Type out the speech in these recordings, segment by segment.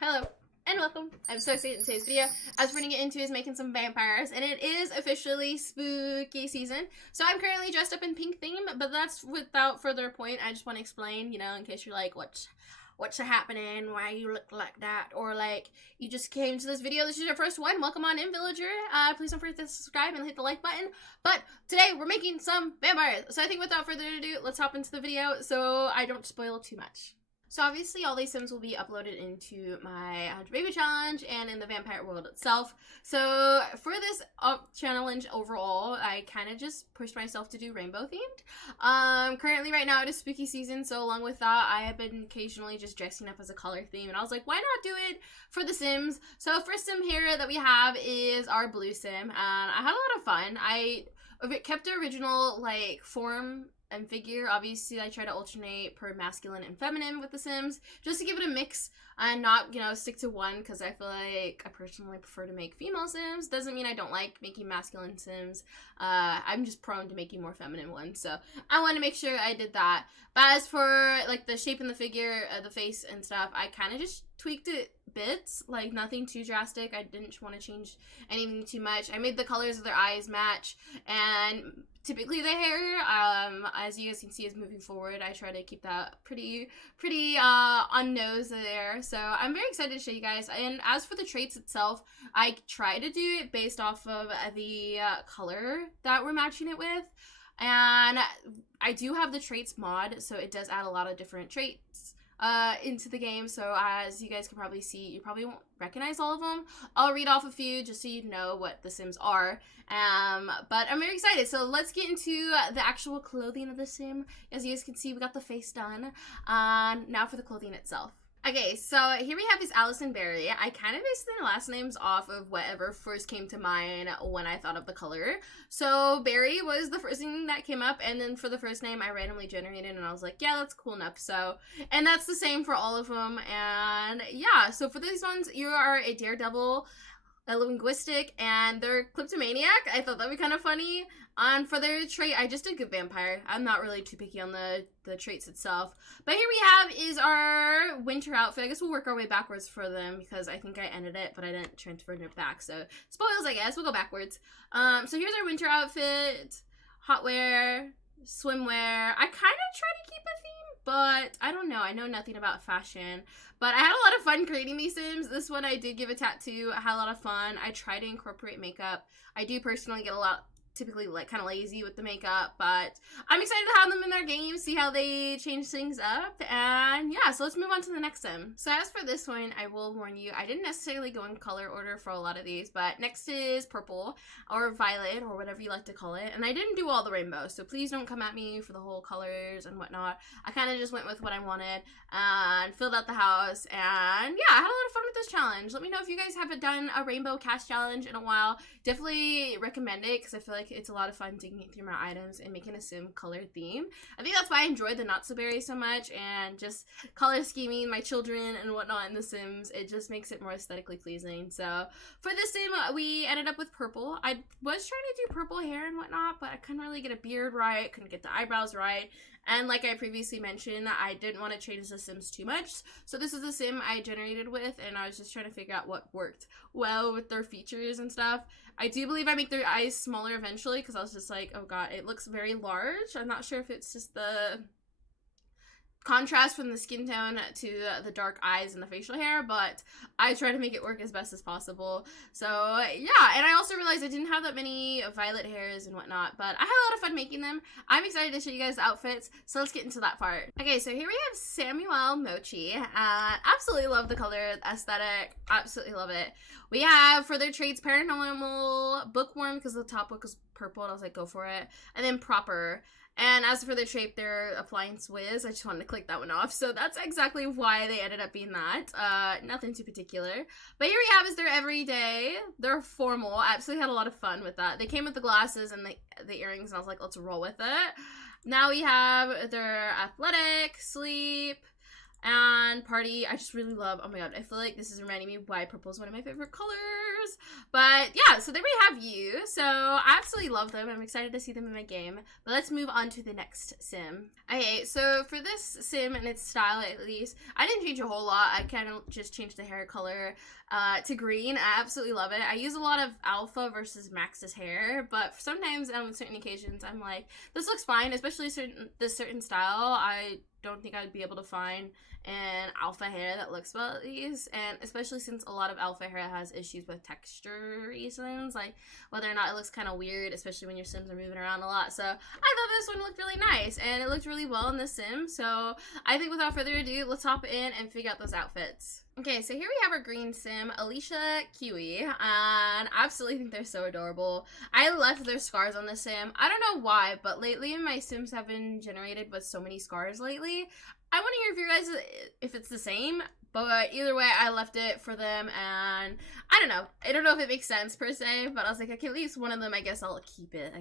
Hello and welcome. I'm so excited in today's video as we're gonna get into is making some vampires, and it is officially spooky season. So I'm currently dressed up in pink theme, but that's without further point. I just want to explain, you know, in case you're like, what's happening, why you look like that, or like you just came to this video, this is your first one, welcome on in, villager. Please don't forget to subscribe and hit the like button. But today we're making some vampires, so I think without further ado, let's hop into the video so I don't spoil too much. So obviously all these sims will be uploaded into my 100 Baby Challenge and in the vampire world itself. So for this challenge overall, I kind of just pushed myself to do rainbow themed. Currently right now it is spooky season, so along with that I have been occasionally just dressing up as a color theme, and I was like, why not do it for the sims? So first sim here that we have is our blue sim, and I had a lot of fun. I kept the original like form and figure. Obviously I try to alternate per masculine and feminine with the sims just to give it a mix and not, you know, stick to one, because I feel like I personally prefer to make female sims. Doesn't mean I don't like making masculine sims. I'm just prone to making more feminine ones, so I want to make sure I did that. But as for like the shape in the figure, the face and stuff, I kind of just tweaked it bits, like nothing too drastic. I didn't want to change anything too much. I made the colors of their eyes match, and typically the hair, as you guys can see, is moving forward. I try to keep that pretty on nose there. So I'm very excited to show you guys. And as for the traits itself, I try to do it based off of the color that we're matching it with. And I do have the traits mod, so it does add a lot of different traits into the game. So as you guys can probably see, you probably won't recognize all of them. I'll read off a few just so you know what the sims are. But I'm very excited. So let's get into the actual clothing of the sim. As you guys can see, we got the face done. Now for the clothing itself. Okay, so here we have is Allison Berry. I kind of based the last names off of whatever first came to mind when I thought of the color. So Berry was the first thing that came up, and then for the first name I randomly generated, and I was like, yeah, that's cool enough. So, and that's the same for all of them. And yeah, so for these ones, you are a daredevil, a linguistic, and they're kleptomaniac. I thought that would be kind of funny. For their trait, I just did good vampire. I'm not really too picky on the traits itself. But here we have is our winter outfit. I guess we'll work our way backwards for them because I think I ended it, but I didn't transfer it back. So spoils, I guess. We'll go backwards. So here's our winter outfit. Hot wear, swimwear. I kind of try to keep a theme, but I don't know. I know nothing about fashion. But I had a lot of fun creating these sims. This one I did give a tattoo. I had a lot of fun. I try to incorporate makeup. I do personally get typically like kind of lazy with the makeup, but I'm excited to have them in their game, see how they change things up. And yeah, so let's move on to the next sim. So as for this one, I will warn you, I didn't necessarily go in color order for a lot of these, but next is purple or violet or whatever you like to call it. And I didn't do all the rainbows, so please don't come at me for the whole colors and whatnot. I kind of just went with what I wanted and filled out the house. And yeah, I had a lot of fun with this challenge. Let me know if you guys haven't done a rainbow CAS challenge in a while. Definitely recommend it because I feel like it's a lot of fun digging through my items and making a sim color theme. I think that's why I enjoyed the Not So Berry so much, and just color scheming my children and whatnot in the sims. It just makes it more aesthetically pleasing. So for this sim, we ended up with purple. I was trying to do purple hair and whatnot, but I couldn't really get a beard right, couldn't get the eyebrows right. And like I previously mentioned, I didn't want to change the sims too much. So this is the sim I generated with, and I was just trying to figure out what worked well with their features and stuff. I do believe I make their eyes smaller eventually because I was just like, oh god, it looks very large. I'm not sure if it's just the contrast from the skin tone to the dark eyes and the facial hair, but I try to make it work as best as possible. So yeah, and I also realized I didn't have that many violet hairs and whatnot, but I had a lot of fun making them. I'm excited to show you guys the outfits, so let's get into that part. Okay, so here we have Samuel Mochi. Absolutely love the color aesthetic, absolutely love it. We have for their traits paranormal, bookworm because the top book is purple, and I was like, go for it, and then proper. And as for the shape, they're appliance whiz. I just wanted to click that one off. So that's exactly why they ended up being that. Nothing too particular. But here we have is their everyday. They're formal. I absolutely had a lot of fun with that. They came with the glasses and the earrings, and I was like, let's roll with it. Now we have their athletic, sleep, And Party, I just really love. Oh my god, I feel like this is reminding me why purple is one of my favorite colors. But yeah, so there we have you. So I absolutely love them. I'm excited to see them in my game. But let's move on to the next sim. Okay, so for this sim and its style at least, I didn't change a whole lot. I kind of just changed the hair color to green. I absolutely love it. I use a lot of Alpha versus Max's hair, but sometimes on certain occasions I'm like, this looks fine, especially this certain style. I don't think I'd be able to find an alpha hair that looks well at these, and especially since a lot of alpha hair has issues with texture reasons, like whether or not it looks kind of weird, especially when your sims are moving around a lot. So I thought this one looked really nice, and it looked really well in this sim. So I think without further ado, let's hop in and figure out those outfits. Okay, so here we have our green sim, Alicia Kiwi, and I absolutely think they're so adorable. I left their scars on the sim. I don't know why, but lately my sims have been generated with so many scars lately. I want to hear if you guys, if it's the same, but either way, I left it for them, and I don't know. I don't know if it makes sense per se, but I was like, okay, at least one of them, I guess I'll keep it,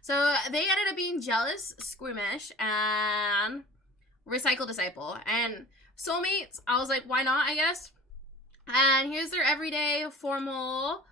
So they ended up being Jealous, Squirmish, and Recycle Disciple, and Soulmates, I was like, why not, I guess. And here's their everyday formal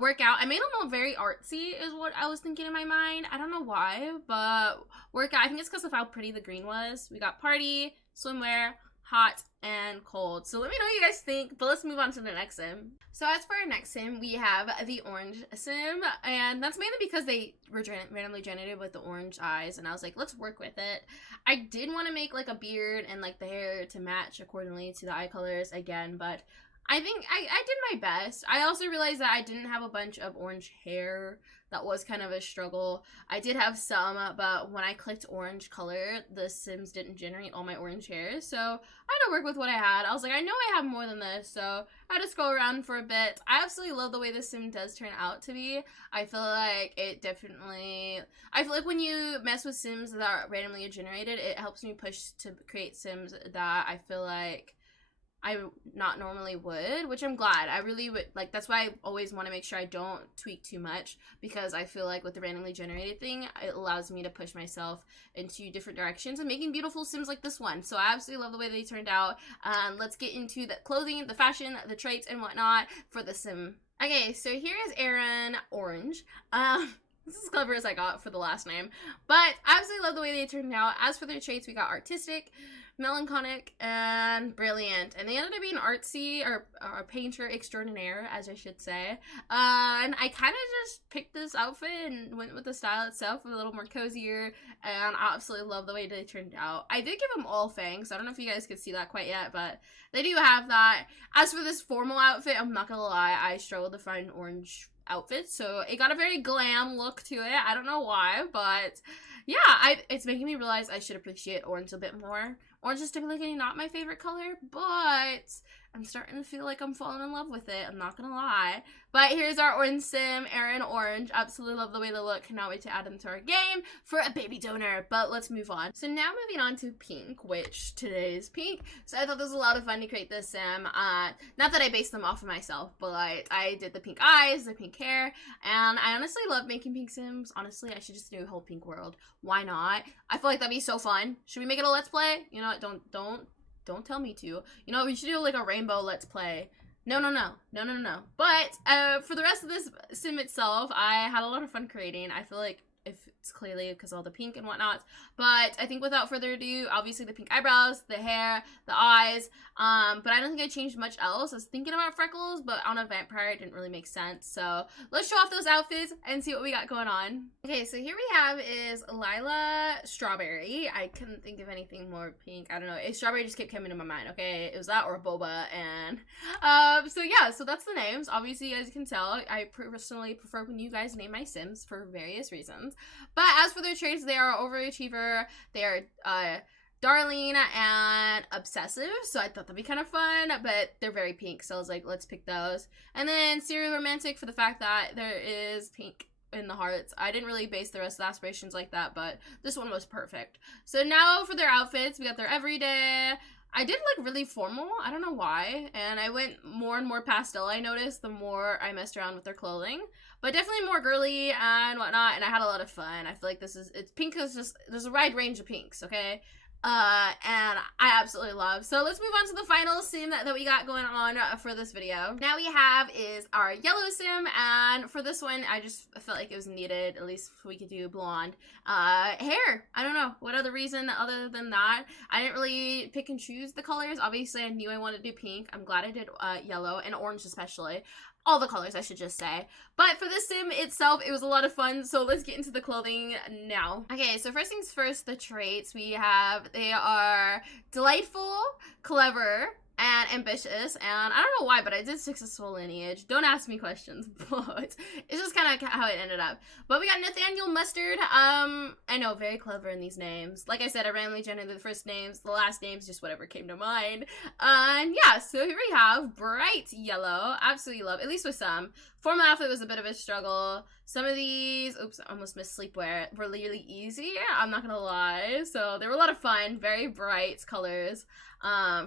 workout. I made them all very artsy is what I was thinking in my mind. I don't know why, but workout, I think it's because of how pretty the green was. We got Party, Swimwear, Hot, and Cold. So let me know what you guys think, but let's move on to the next sim. So as for our next sim, we have the orange sim, and that's mainly because they were randomly generated with the orange eyes, and I was like, let's work with it. I did want to make like a beard and like the hair to match accordingly to the eye colors again, but I think I did my best. I also realized that I didn't have a bunch of orange hair. That was kind of a struggle. I did have some, but when I clicked orange color, the Sims didn't generate all my orange hair. So I had to work with what I had. I was like, I know I have more than this, so I had to scroll around for a bit. I absolutely love the way the Sim does turn out to be. I feel like it definitely... I feel like when you mess with Sims that are randomly generated, it helps me push to create Sims that I feel like I not normally would, which I'm glad. I really would, like, that's why I always want to make sure I don't tweak too much, because I feel like with the randomly generated thing, it allows me to push myself into different directions and making beautiful Sims like this one. So I absolutely love the way they turned out. Let's get into the clothing, the fashion, the traits, and whatnot for the Sim. Okay, so here is Aaron Orange. This is as clever as I got for the last name, but I absolutely love the way they turned out. As for their traits, we got artistic, melancholic, and brilliant, and they ended up being artsy, or painter extraordinaire, as I should say. And I kind of just picked this outfit and went with the style itself, a little more cozier, and I absolutely love the way they turned out. I did give them all fangs. I don't know if you guys could see that quite yet, but they do have that. As for this formal outfit, I'm not gonna lie, I struggled to find orange outfits, so it got a very glam look to it. I don't know why, but yeah, it's making me realize I should appreciate orange a bit more. Orange is typically not my favorite color, but I'm starting to feel like I'm falling in love with it. I'm not gonna lie. But here's our orange sim, Aaron Orange. Absolutely love the way they look. Cannot wait to add them to our game for a baby donor. But let's move on. So now moving on to pink, which today is pink. So I thought this was a lot of fun to create this sim. Not that I based them off of myself, but I did the pink eyes, the pink hair, and I honestly love making pink sims. Honestly, I should just do a whole pink world. Why not? I feel like that'd be so fun. Should we make it a let's play? You know what? Don't tell me to. You know, we should do like a rainbow let's play. No. But for the rest of this sim itself, I had a lot of fun creating. I feel like if it's clearly because all the pink and whatnot, but I think without further ado, obviously the pink eyebrows, the hair, the eyes, but I don't think I changed much else. I was thinking about freckles, but on a vampire it didn't really make sense. So let's show off those outfits and see what we got going on. Okay, so here we have is Lila Strawberry. I couldn't think of anything more pink. I don't know. Strawberry just kept coming to my mind. Okay, it was that or Boba, and so yeah, so that's the names. Obviously, as you can tell, I personally prefer when you guys name my Sims for various reasons. But as for their traits, they are overachiever, they are darling, and obsessive, so I thought that'd be kind of fun, but they're very pink, so I was like, let's pick those. And then serial romantic for the fact that there is pink in the hearts. I didn't really base the rest of the aspirations like that, but this one was perfect. So now for their outfits, we got their everyday. I did like really formal, I don't know why, and I went more and more pastel, I noticed, the more I messed around with their clothing, but definitely more girly and whatnot, and I had a lot of fun. I feel like it's pink is just, there's a wide range of pinks, okay? and I absolutely love. So let's move on to the final sim that we got going on for this video. Now we have is our yellow sim, and for this one, I just felt like it was needed, at least we could do blonde. Hair, I don't know, what other reason other than that? I didn't really pick and choose the colors. Obviously, I knew I wanted to do pink. I'm glad I did yellow, and orange especially. All the colors, I should just say. But for this sim itself, it was a lot of fun, so let's get into the clothing now. Okay, so first things first, the traits we have, they are delightful, clever, and ambitious, and I don't know why, but I did successful lineage. Don't ask me questions, but it's just kind of how it ended up. But we got Nathaniel Mustard. I know, very clever in these names. Like I said, I randomly generated the first names, the last names, just whatever came to mind. And yeah, so here we have bright yellow. Absolutely love, at least with some. Formal outfit was a bit of a struggle. Some of these, oops, I almost missed sleepwear, were really easy, I'm not gonna lie. So they were a lot of fun, very bright colors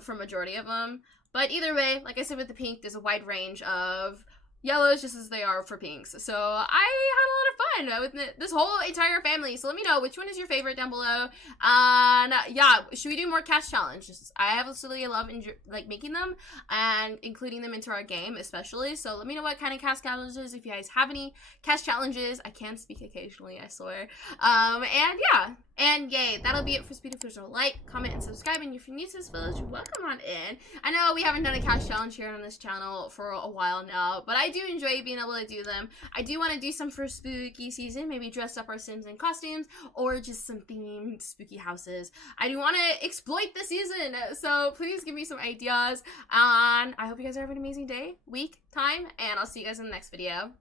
for majority of them. But either way, like I said with the pink, there's a wide range of yellows just as they are for pinks. So I had a lot of fun with this whole entire family. So let me know which one is your favorite down below. And yeah, should we do more CAS challenges? I absolutely love like making them and including them into our game especially. So let me know what kind of CAS challenges, if you guys have any CAS challenges. I can speak occasionally, I swear. And yeah. And yay, that'll be it for Speed. If there's a like, comment, and subscribe. And if you're new to this village, welcome on in. I know we haven't done a CAS challenge here on this channel for a while now, but I do enjoy being able to do them. I do want to do some for spooky season, maybe dress up our Sims in costumes, or just some themed spooky houses. I do want to exploit the season, so please give me some ideas. And I hope you guys are having an amazing day, week, time, and I'll see you guys in the next video.